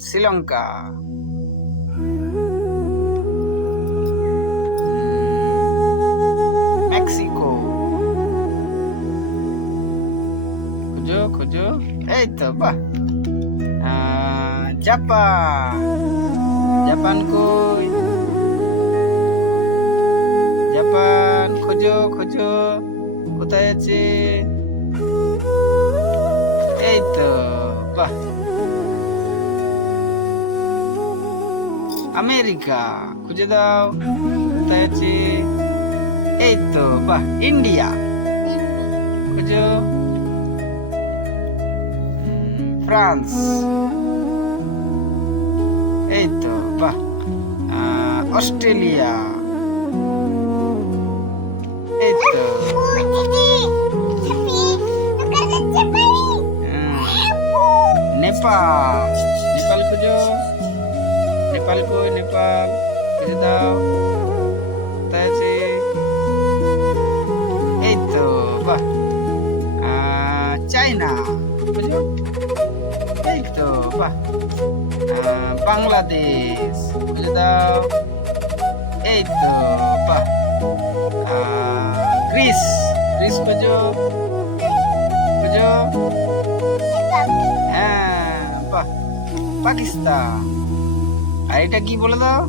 Sri Lanka. Mexico. খুঁজো খুঁজো, এই তো বাহ। জাপান। জাপান কই? জাপান খোঁজো খোঁজো, কোথায় আছে? এই তো বাহ। আমেরিকা খুঁজে দাও, কোথায় আছে? এই তো বাহ। ইন্ডিয়া খুঁজো। ফ্রান্স। এই তো বাহ। অস্ট্রেলিয়া। এই তো নেপাল। নেপাল খুঁজো। নেপাল কই? নেপাল খুঁজে দাও, কোথায় আছে? এই তো বাহ। চায়না খুঁজো। এই তো বাহ। বাংলাদেশ খুঁজে দাও। এই তো বাহ। গ্রিস। গ্রিস খুঁজো খুঁজো। হ্যাঁ বাহ। পাকিস্তান। আর এটা কি বলে দাও?